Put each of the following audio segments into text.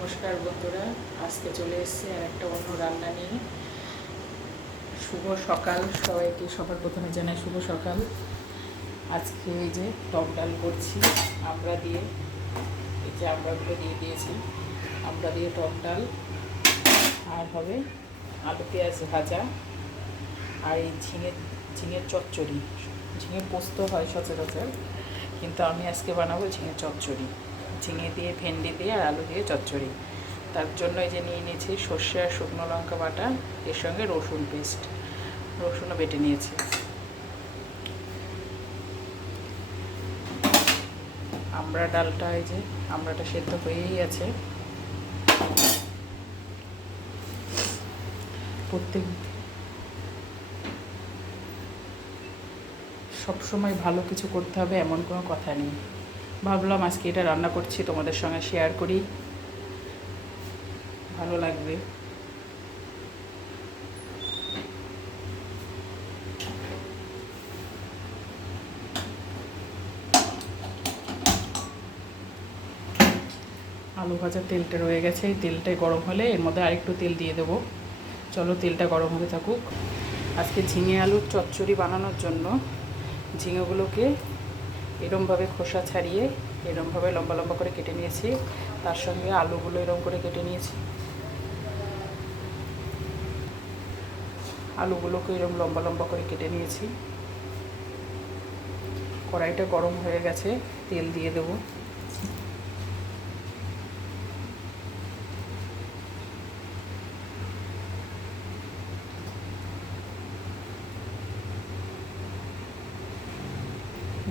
নমস্কার বন্ধুরা, আজকে চলে এসেছি আর একটা অন্য রান্না নিয়ে। শুভ সকাল সবাইকে, সবার প্রথমে জানাই শুভ সকাল। আজকে এই যে টক ডাল করছি আমড়া দিয়ে, এই যে আমড়াগুলো দিয়ে দিয়েছি, আমড়া দিয়ে টক ডাল, আর হবে আলু পেঁয়াজ ভাজা, আর এই ঝিঙের চচ্চড়ি। ঝিঙে পোস্ত হয় সচরাচর, কিন্তু আমি আজকে বানাবো ঝিঙে চচ্চড়ি, ঝিঙে দিয়ে, ভেন্ডি দিয়ে আর আলু দিয়ে চচ্চড়ি। তার জন্য এই যে নিয়ে নিয়েছি সর্ষে আর শুকনো লঙ্কা বাটা, এর সঙ্গে রসুন পেস্ট, রসুনও বেটে নিয়েছি। আমড়া ডালটা, এই যে আমড়াটা সেদ্ধ হয়েই আছে। সবসময় ভালো কিছু করতে হবে এমন কোনো কথা নেই। ভাবলাম আজকে এটা রান্না করছি, তোমাদের সঙ্গে শেয়ার করি, ভালো লাগবে। আলু ভাজার তেলটা রয়ে গেছে, এই তেলটাই গরম হলে এর মধ্যে আরেকটু তেল দিয়ে দেবো। চলো তেলটা গরম হতে থাকুক। আজকে ঝিঙে আলুর চচ্চড়ি বানানোর জন্য ঝিঙেগুলোকে এরমভাবে খোসা ছাড়িয়ে এরমভাবে লম্বা লম্বা করে কেটে নিয়েছি, তার সঙ্গে আলুগুলো এরম করে কেটে নিয়েছি। আলুগুলোকে এরম লম্বা লম্বা করে কেটে নিয়েছি। কড়াইটা গরম হয়ে গেছে, তেল দিয়ে দেবো।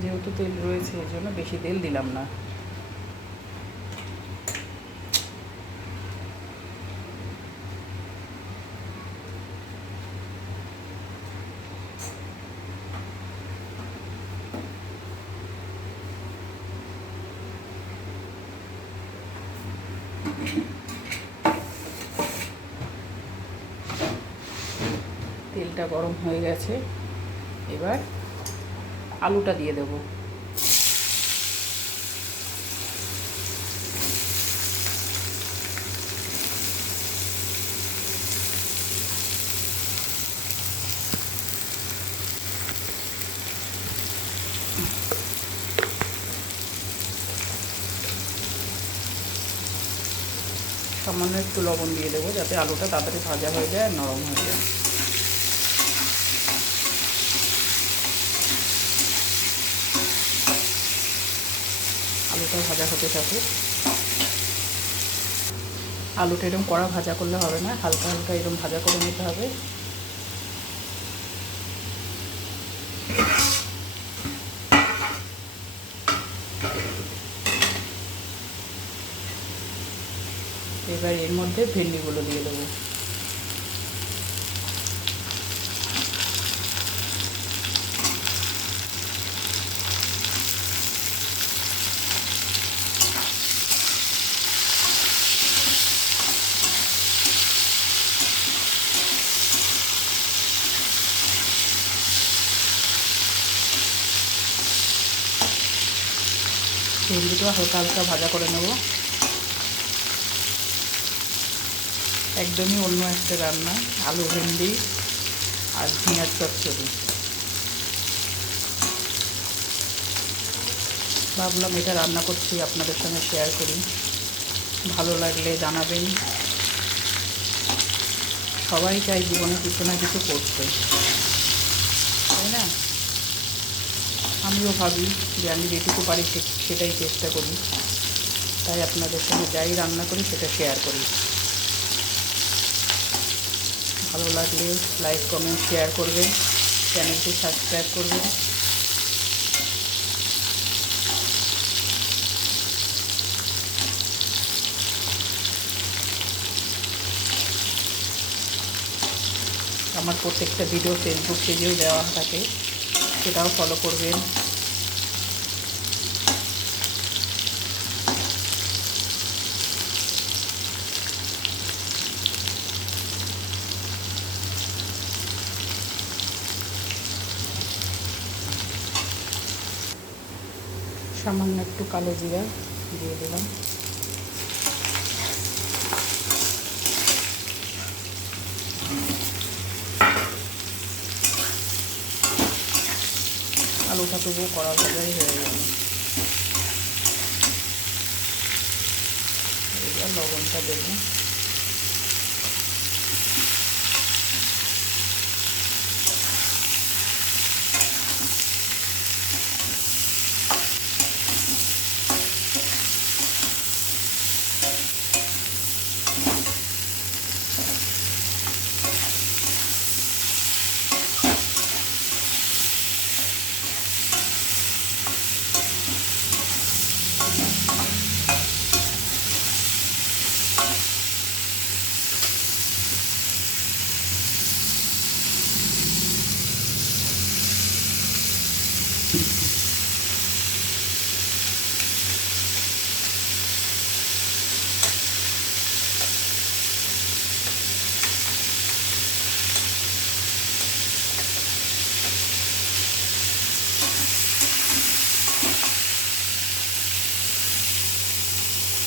যেহেতু তেল রয়েছে এই জন্য বেশি তেল দিলাম না। তেলটা গরম হয়ে গেছে, এবার আলুটা দিয়ে দেবো। সামান্য একটু লবণ দিয়ে দেবো যাতে আলুটা তাড়াতাড়ি ভাজা হয়ে যায় আর নরম হয়ে যায়। আলুটা ভাজা হতে থাকে। আলুটা এরকম কড়া ভাজা করলে হবে না, হালকা হালকা এরকম ভাজা করে নিতে হবে। এবার এর মধ্যে ভেন্ডিগুলো দিয়ে দেবো। ভেন্ডিটা হালকা হালকা ভাজা করে নেব। একদমই অন্য একটা রান্না, আলু ভেন্ডি আর ঝিঙার চচ্চড়ি। ভাবলাম এটা রান্না করছি আপনাদের সঙ্গে শেয়ার করি, ভালো লাগলে জানাবেন। সবাই চাই জীবনে কিছু না কিছু করতে, তাই না? আমিও ভাবি যে আমি যেটুকু পারি সেটাই চেষ্টা করি, তাই আপনাদের সঙ্গে যাই রান্না করি সেটা শেয়ার করি। ভালো লাগলে লাইক কমেন্ট শেয়ার করবেন, চ্যানেলটি সাবস্ক্রাইব করবেন। আমার প্রত্যেকটা ভিডিও ফেসবুক পেজেও দেওয়া থাকে, সেটাও ফলো করবেন। সামান্য একটু কালো জিরা দিয়ে দিলাম। পরোটা তবুও কড়া ভাজাই হয়ে গেল। এবার লবণটা দেবো।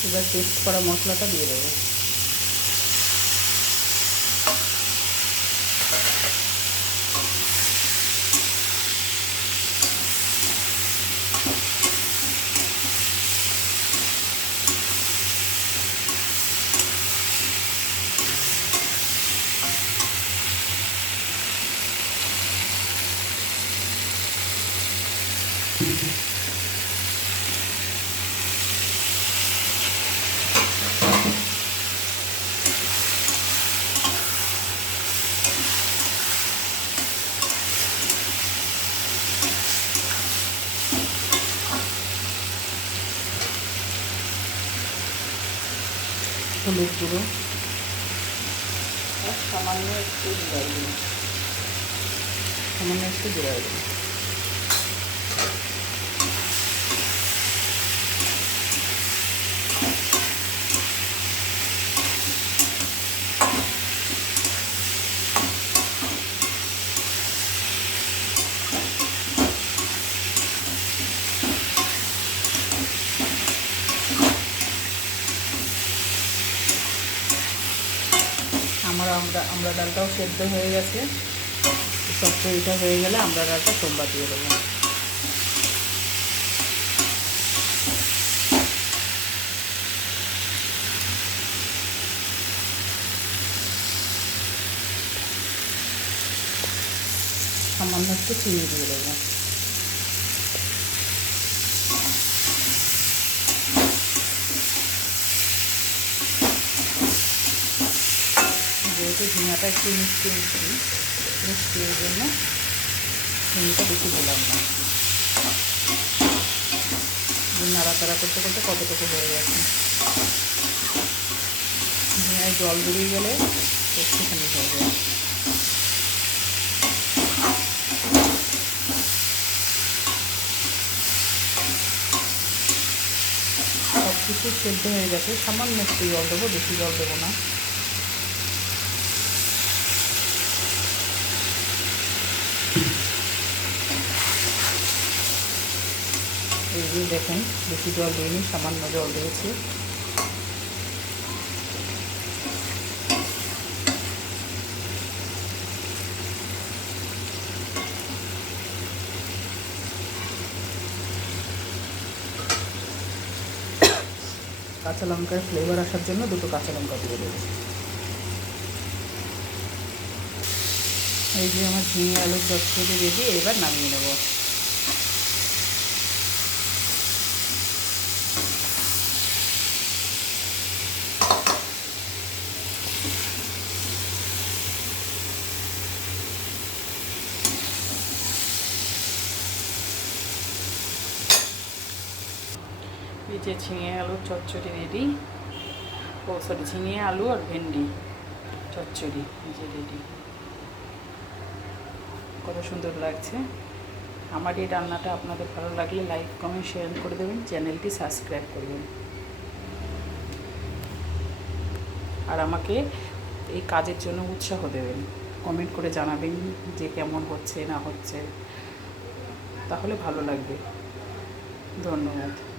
এবার পেস্ট করা মশলাটা দিয়ে দেবো। হলুদ গুঁড়ো আর সামান্য একটু জিরা গুঁড়ো, সামান্য একটু জিরা গুঁড়ো। আমরা ডালটাও সেদ্ধ হয়ে গেছে। চচ্চড়িটা হয়ে গেলে আমরা ডালটা সোমবার দিয়ে দেবো। সামান্য একটু চিনি দিয়ে দেবো। যেহেতু ঝিঙাটা একটু মিষ্টির জন্য চিনিটা বেশি দিলাম না। নাড়াচাড়া করতে করতে কতটুকু হয়ে গেছে। ঝিঙায় জল বেরিয়ে গেলে একটুখানি হয়ে যায়। সব কিছু সেদ্ধ হয়ে গেছে, সামান্য একটু জল দেবো, বেশি জল দেবো না। এই যে দেখুন, বেশি জল দিইনি, সামান্য জল দিয়েছি। কাঁচা লঙ্কার ফ্লেভার আসার জন্য দুটো কাঁচা লঙ্কা দিয়ে দেবো। এই যে আমার ঝিঙে আলু চচ্চড়ি রেডি, এবার নামিয়ে নেব। এই যে ঝিঙে আলুর চচ্চড়ি রেডি। সরি, ঝিঙে আলু আর ভেন্ডি চচ্চড়ি এই যে রেডি। কত সুন্দর লাগছে। আমার এই রান্নাটা আপনাদের ভালো লাগলে লাইক কমেন্ট শেয়ার করে দেবেন, চ্যানেলটি সাবস্ক্রাইব করবেন। আর আমাকে এই কাজের জন্য উৎসাহ দেবেন, কমেন্ট করে জানাবেন যে কেমন হচ্ছে না হচ্ছে, তাহলে ভালো লাগবে। ধন্যবাদ।